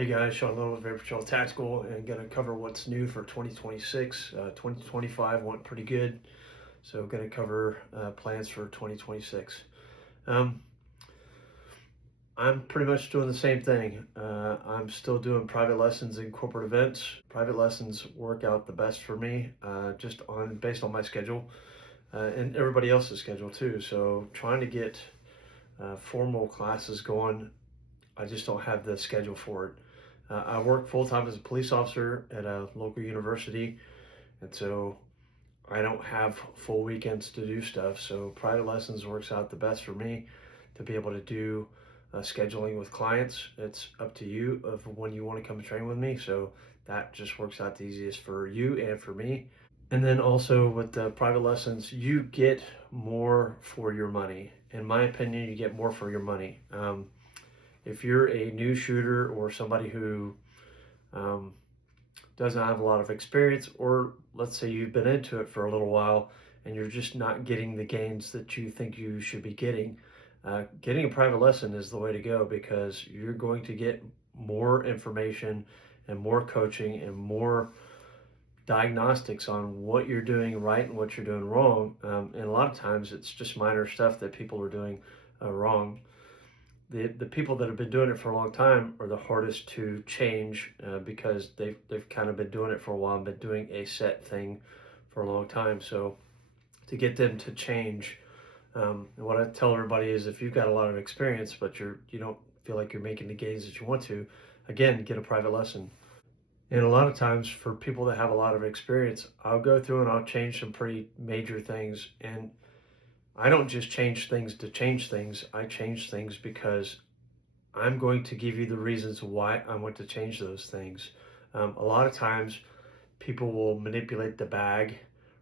Hey guys, Sean Little with Vapor Trail Tactical, and going to cover what's new for 2026. 2025 went pretty good, so going to cover plans for 2026. Um, I'm pretty much doing the same thing. I'm still doing private lessons in corporate events. Private lessons work out the best for me, just on based on my schedule and everybody else's schedule too. So trying to get formal classes going, I just don't have the schedule for it. I work full time as a police officer at a local university, and so I don't have full weekends to do stuff. So private lessons works out the best for me to be able to do scheduling with clients. It's up to you of when you want to come and train with me. So that just works out the easiest for you and for me. And then also with the private lessons, you get more for your money. In my opinion, you get more for your money. If you're a new shooter or somebody who um, doesn't have a lot of experience, or let's say you've been into it for a little while and you're just not getting the gains that you think you should be getting a private lesson is the way to go, because you're going to get more information and more coaching and more diagnostics on what you're doing right and what you're doing wrong. And a lot of times it's just minor stuff that people are doing wrong. The people that have been doing it for a long time are the hardest to change, because they've kind of been doing it for a while and been doing a set thing for a long time. So to get them to change, and what I tell everybody is, if you've got a lot of experience but you don't feel like you're making the gains that you want to, again, get a private lesson. And a lot of times for people that have a lot of experience, I'll go through and I'll change some pretty major things. And I don't just change things to change things. I change things because I'm going to give you the reasons why I want to change those things. A lot of times people will manipulate the bag,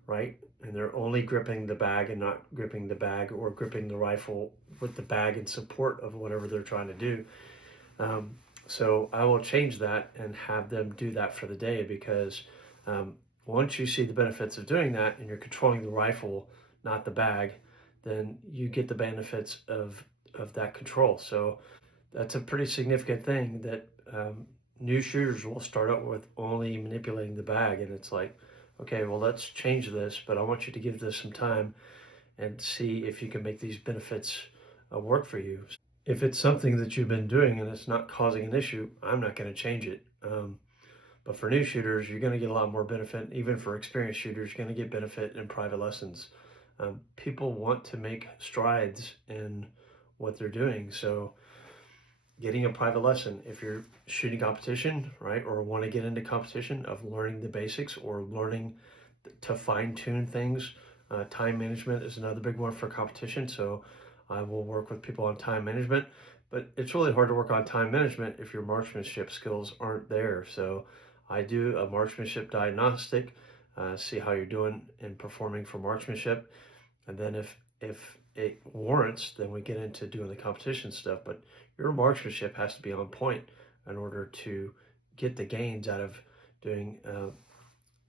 right? And they're only gripping the bag and not gripping the bag, or gripping the rifle with the bag in support of whatever they're trying to do. Um, so I will change that and have them do that for the day, because um, once you see the benefits of doing that and you're controlling the rifle, not the bag, then you get the benefits of that control. So that's a pretty significant thing that new shooters will start out with only manipulating the bag. And it's like, okay, well, let's change this, but I want you to give this some time and see if you can make these benefits work for you. If it's something that you've been doing and it's not causing an issue, I'm not going to change it. But for new shooters, you're going to get a lot more benefit. Even for experienced shooters, you're going to get benefit in private lessons. People want to make strides in what they're doing. So getting a private lesson, if you're shooting competition, right, or want to get into competition, of learning the basics or learning to fine tune things. Time management is another big one for competition. So I will work with people on time management, but it's really hard to work on time management if your marksmanship skills aren't there. So I do a marksmanship diagnostic, see how you're doing in performing for marksmanship, and then if it warrants, then we get into doing the competition stuff. But your marksmanship has to be on point in order to get the gains out of doing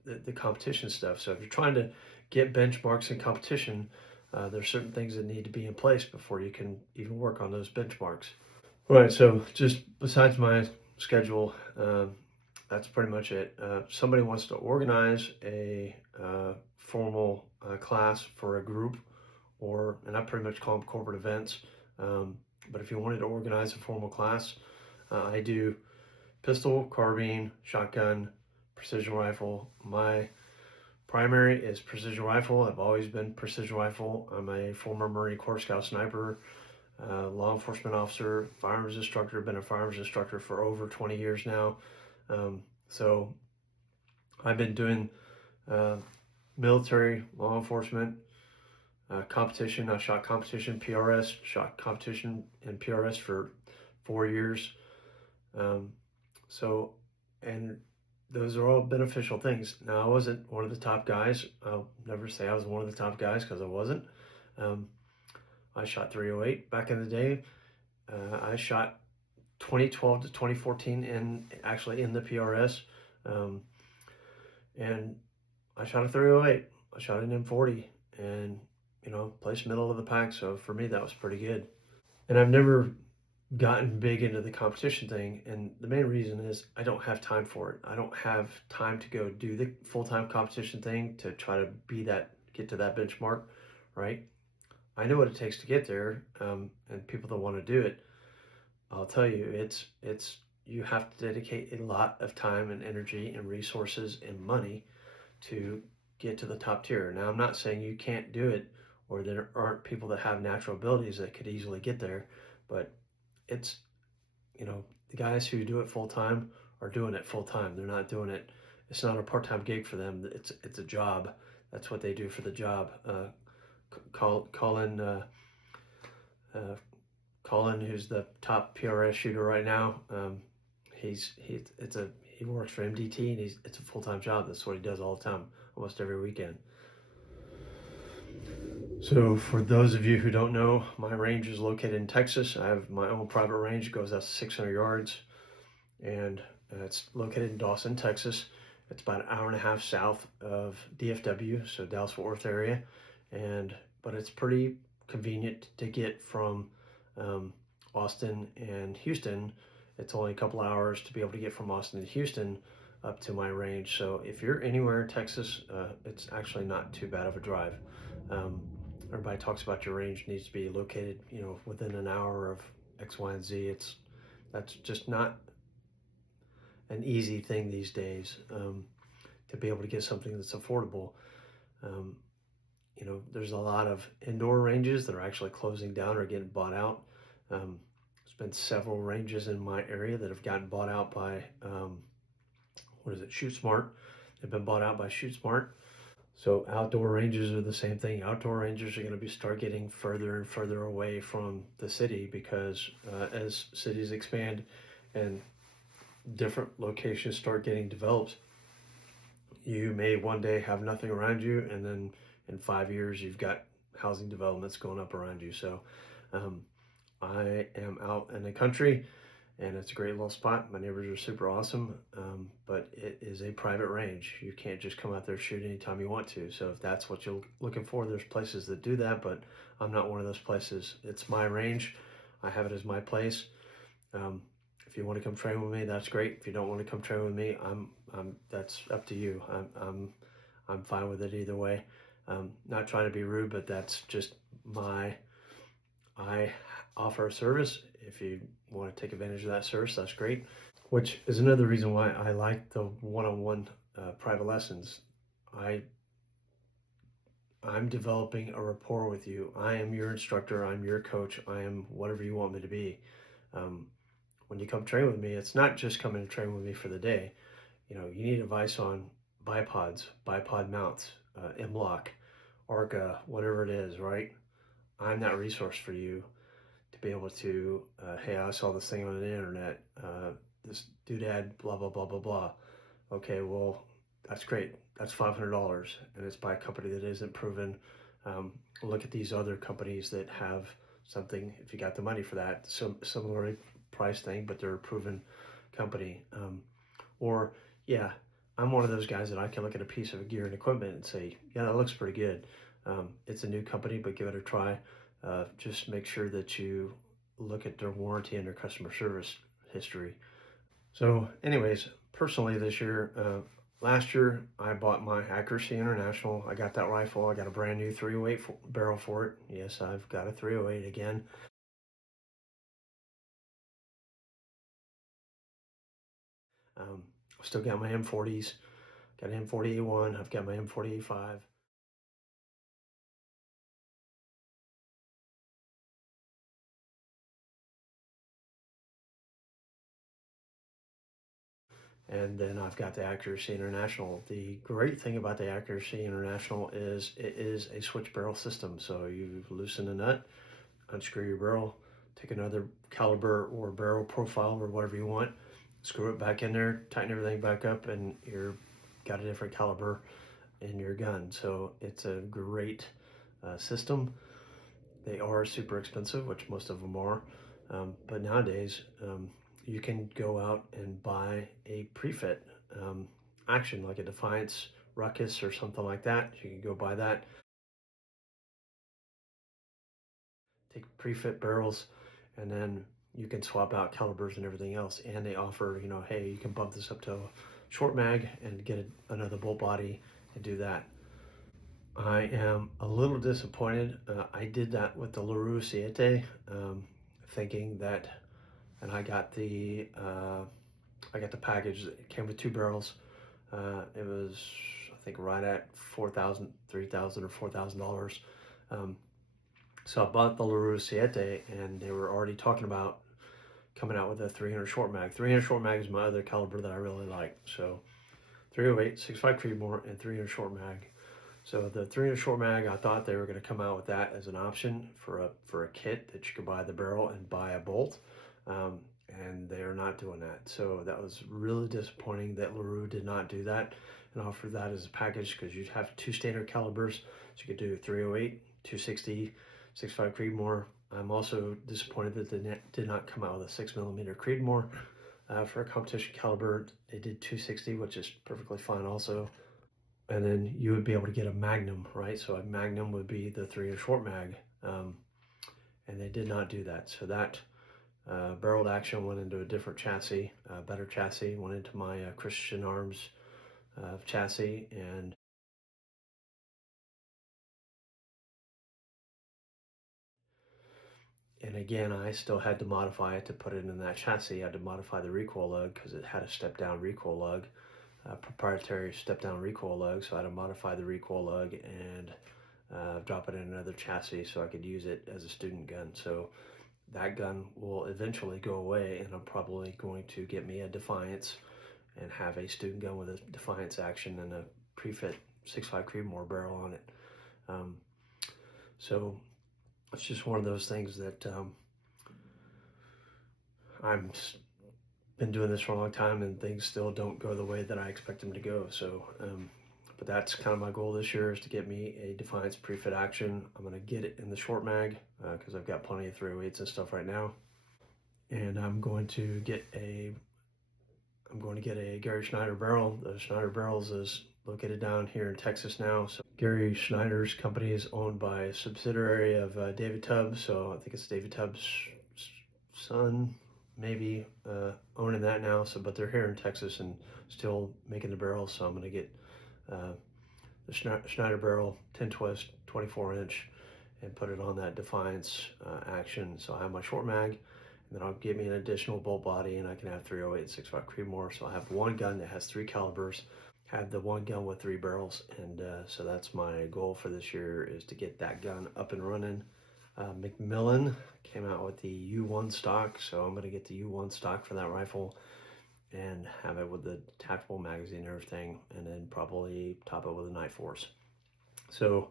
the competition stuff. So if you're trying to get benchmarks in competition, there's certain things that need to be in place before you can even work on those benchmarks. All right, so just besides my schedule, that's pretty much it. Somebody wants to organize a formal class for a group, and I pretty much call them corporate events. But if you wanted to organize a formal class, I do pistol, carbine, shotgun, precision rifle. My primary is precision rifle. I've always been precision rifle. I'm a former Marine Corps Scout sniper, law enforcement officer, firearms instructor. Been a firearms instructor for over 20 years now. So I've been doing military, law enforcement, competition. I shot competition, PRS, shot competition and PRS for 4 years. Um, so, and those are all beneficial things. Now, I wasn't one of the top guys. I'll never say I was one of the top guys, because I wasn't. Um, I shot 308 back in the day. I shot 2012 to 2014 actually in the PRS. Um, and I shot a 308. I shot an M40, and placed middle of the pack. So for me, that was pretty good. And I've never gotten big into the competition thing, and the main reason is I don't have time for it. I don't have time to go do the full-time competition thing to try to get to that benchmark, right? I know what it takes to get there, and people that want to do it, I'll tell you, it's you have to dedicate a lot of time and energy and resources and money to get to the top tier. Now, I'm not saying you can't do it or there aren't people that have natural abilities that could easily get there, but it's, the guys who do it full time are doing it full time. They're not doing it. It's not a part time gig for them. It's a job. That's what they do for the job. Colin, uh, Colin, who's the top PRS shooter right now, he works for MDT, and it's a full time job. That's what he does all the time, almost every weekend. So for those of you who don't know, my range is located in Texas. I have my own private range. It goes out to 600 yards, and it's located in Dawson, Texas. It's about an hour and a half south of DFW, so Dallas-Fort Worth area, but it's pretty convenient to get from Austin and Houston. It's only a couple hours to be able to get from Austin to Houston up to my range. So if you're anywhere in Texas, it's actually not too bad of a drive. Everybody talks about your range needs to be located, within an hour of X, Y, and Z. That's just not an easy thing these days, to be able to get something that's affordable. Um, there's a lot of indoor ranges that are actually closing down or getting bought out. There's been several ranges in my area that have gotten bought out by, Shoot Smart. They've been bought out by Shoot Smart. So outdoor ranges are the same thing. Outdoor ranges are going to start getting further and further away from the city because as cities expand and different locations start getting developed, you may one day have nothing around you, and then in 5 years you've got housing developments going up around you. So I am out in the country, and it's a great little spot. My neighbors are super awesome, but it is a private range. You can't just come out there and shoot anytime you want to. So if that's what you're looking for, there's places that do that, but I'm not one of those places. It's my range. I have it as my place. If you want to come train with me, that's great. If you don't want to come train with me, that's up to you. I'm fine with it either way. Not trying to be rude, but that's just I offer a service. If you want to take advantage of that service, that's great. Which is another reason why I like the one-on-one private lessons. I'm developing a rapport with you. I am your instructor. I'm your coach. I am whatever you want me to be. When you come train with me, it's not just coming to train with me for the day. You need advice on bipods, bipod mounts, M-LOK, ARCA, whatever it is, right? I'm that resource for you to be able to, hey, I saw this thing on the internet, this doodad, blah, blah, blah, blah, blah. Okay, well, that's great. That's $500, and it's by a company that isn't proven. Look at these other companies that have something, if you got the money for that, similarly price thing, but they're a proven company. Or, yeah, I'm one of those guys that I can look at a piece of gear and equipment and say, yeah, that looks pretty good. It's a new company, but give it a try. Just make sure that you look at their warranty and their customer service history. So anyways, personally this year, last year I bought my Accuracy International. I got that rifle. I got a brand new 308 barrel for it. Yes, I've got a 308 again. I've still got my M40s. Got an M40A1. I've got my M40A5. And then I've got the Accuracy International. The great thing about the Accuracy International is it is a switch barrel system. So you loosen the nut, unscrew your barrel, take another caliber or barrel profile or whatever you want, screw it back in there, tighten everything back up, and you're got a different caliber in your gun. So it's a great system. They are super expensive, which most of them are, but nowadays you can go out and buy a pre-fit action like a Defiance Ruckus or something like that. You can go buy that. Take pre-fit barrels and then you can swap out calibers and everything else, and they offer, you know, hey, you can bump this up to a short mag and get another bolt body and do that. I am a little disappointed. I did that with the LaRue Siete, thinking that, and I got the package that came with 2 barrels. It was, I think, right at 4,000, 3,000, or $4,000. Um, so I bought the LaRue Siete, and they were already talking about coming out with a 300 short mag. 300 short mag is my other caliber that I really like. So 308, 65 Creedmoor, and 300 short mag. So the 300 short mag, I thought they were going to come out with that as an option for a kit that you could buy the barrel and buy a bolt, and they are not doing that. So that was really disappointing that LaRue did not do that and offer that as a package, because you'd have 2 standard calibers. So you could do 308, 260, 65 Creedmoor. I'm also disappointed that they did not come out with a 6mm Creedmoor. For a competition caliber, they did 260, which is perfectly fine also. And then you would be able to get a Magnum, right? So a Magnum would be the 300 short mag, and they did not do that. So that barreled action went into a different chassis, better chassis, went into my Christian Arms chassis, and again, I still had to modify it to put it in that chassis. I had to modify the recoil lug because it had a step-down recoil lug, proprietary step-down recoil lug. So I had to modify the recoil lug and drop it in another chassis so I could use it as a student gun. So that gun will eventually go away, and I'm probably going to get me a Defiance and have a student gun with a Defiance action and a pre-fit 6.5 Creedmoor barrel on it. So it's just one of those things that I'm been doing this for a long time, and things still don't go the way that I expect them to go. So, but that's kind of my goal this year, is to get me a Defiance pre-fit action. I'm going to get it in the short mag because I've got plenty of 308s and stuff right now. And I'm going to get a Gary Schneider barrel. The Schneider Barrels is located down here in Texas now. So Gary Schneider's company is owned by a subsidiary of David Tubbs. So I think it's David Tubbs' son, maybe, owning that now. So, but they're here in Texas and still making the barrels. So I'm going to get the Schneider barrel 10 twist 24-inch and put it on that Defiance action. So I have my short mag, and then I'll give me an additional bolt body, and I can have 308 and 6.5 Creedmoor. So I have one gun that has 3 calibers, have the one gun with 3 barrels, and so that's my goal for this year, is to get that gun up and running. Macmillan came out with the U1 stock, so I'm going to get the U1 stock for that rifle and have it with the tactical magazine and everything, and then probably top it with a Night Force. So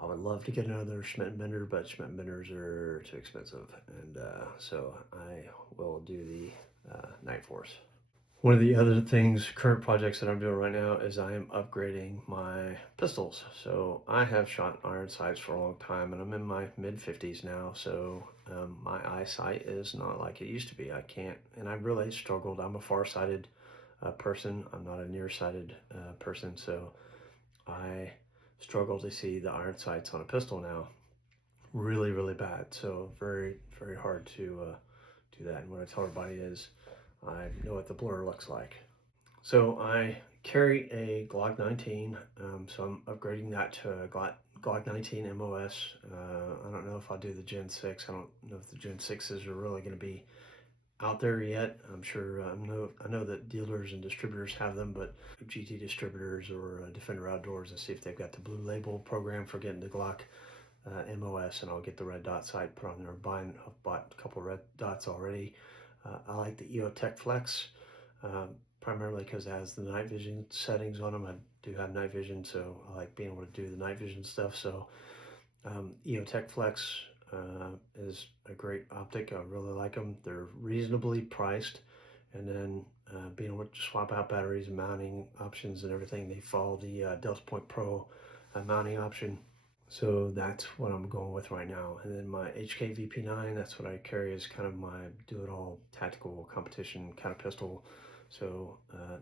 I would love to get another Schmidt & Bender, but Schmidt & Benders are too expensive, and so I will do the Night Force. One of the other current projects that I'm doing right now, is I am upgrading my pistols. So I have shot iron sights for a long time, and I'm in my mid-50s now, so my eyesight is not like it used to be. I can't, and I've really struggled. I'm a far-sighted person. I'm not a nearsighted person, so I struggle to see the iron sights on a pistol now. Really, really bad. So very, very hard to do that. And what I tell everybody is, I know what the blur looks like. So I carry a Glock 19, so I'm upgrading that to a Glock 19 MOS. I don't know if I'll do the Gen 6. I don't know if the Gen 6s are really going to be out there yet. I'm sure, I know that dealers and distributors have them, but GT Distributors or Defender Outdoors, and see if they've got the Blue Label program for getting the Glock MOS, and I'll get the red dot sight put on there. I've bought a couple red dots already. I like the EOTech Flex, primarily because it has the night vision settings on them. I do have night vision, so I like being able to do the night vision stuff. So EOTech Flex is a great optic. I really like them. They're reasonably priced, and then being able to swap out batteries and mounting options and everything, they follow the Delta Point Pro mounting option. So that's what I'm going with right now. And then my HK VP9, that's what I carry as kind of my do-it-all tactical competition kind of pistol. So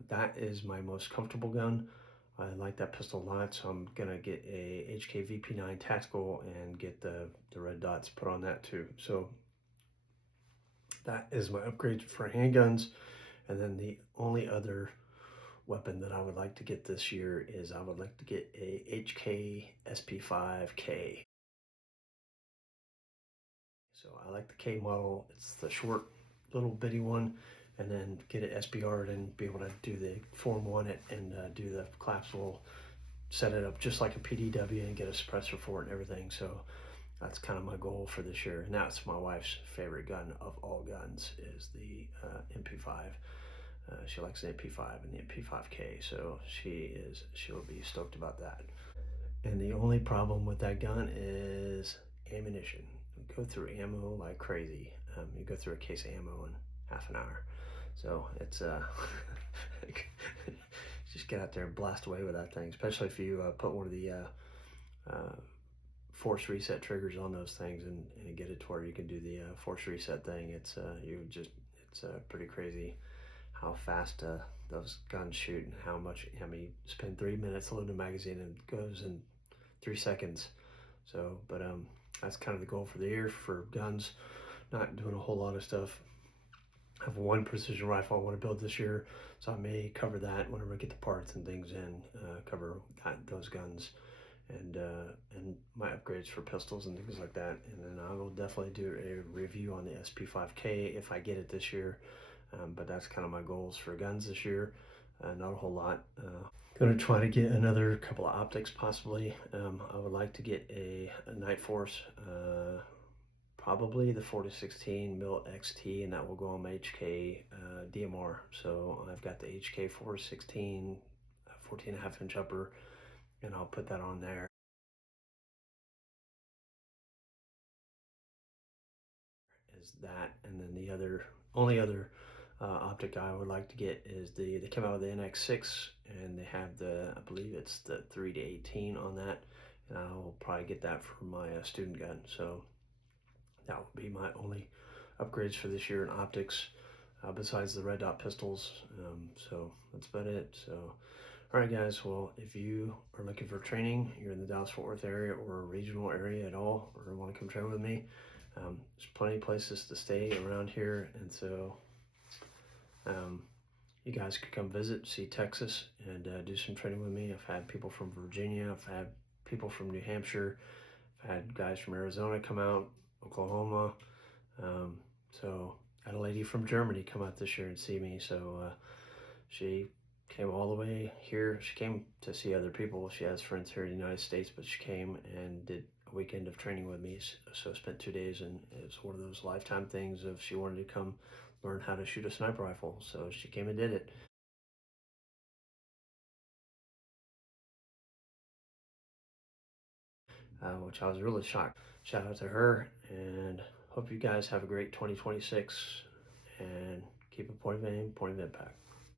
that is my most comfortable gun. I like that pistol a lot, so I'm gonna get a HK VP9 tactical and get the red dots put on that too. So That is my upgrade for handguns. And then the only other weapon that I would like to get this year is I would like to get a HK SP5K. So I like the K model. It's the short little bitty one, and then get it SBR'd and be able to do the Form 1 it and do the collapsible, set it up just like a PDW and get a suppressor for it and everything. So that's kind of my goal for this year. And that's my wife's favorite gun of all guns is the MP5. She likes the MP5 and the MP5K, so she'll be stoked about that. And the only problem with that gun is ammunition. You go through ammo like crazy. You go through a case of ammo in half an hour. So it's just get out there and blast away with that thing, especially if you put one of the uh, force reset triggers on those things and get it to where you can do the force reset thing. It's pretty crazy how fast those guns shoot and how much. I mean, you spend 3 minutes loading a magazine and it goes in 3 seconds. So, but that's kind of the goal for the year for guns. Not doing a whole lot of stuff. I have one precision rifle I want to build this year, so I may cover that whenever I get the parts and things in. Cover those guns and my upgrades for pistols and things like that. And then I will definitely do a review on the SP5K if I get it this year. But that's kind of my goals for guns this year. Not a whole lot. Gonna try to get another couple of optics possibly. I would like to get a Night Force, probably the 4016 Mil XT, and that will go on my HK DMR. So I've got the HK 416 14.5 inch upper, and I'll put that on there. Is that, and then the only other optic I would like to get is they came out with the NX6 and they have I believe it's the 3 to 18 on that, and I'll probably get that for my student gun. So that will be my only upgrades for this year in optics, besides the red dot pistols. So that's about it. So all right, guys. Well, if you are looking for training, you're in the Dallas-Fort Worth area or a regional area at all, or want to come train with me, there's plenty of places to stay around here, and so you guys could come visit, see Texas, and do some training with me. I've had people from Virginia, I've had people from New Hampshire, I've had guys from Arizona come out, Oklahoma. So I had a lady from Germany come out this year and see me. So she came all the way here. She came to see other people. She has friends here in the United States, but she came and did a weekend of training with me. So spent 2 days, and it was one of those lifetime things of she wanted to come learn how to shoot a sniper rifle. So she came and did it. Which I was really shocked. Shout out to her, and hope you guys have a great 2026, and keep it point of aim, point of impact.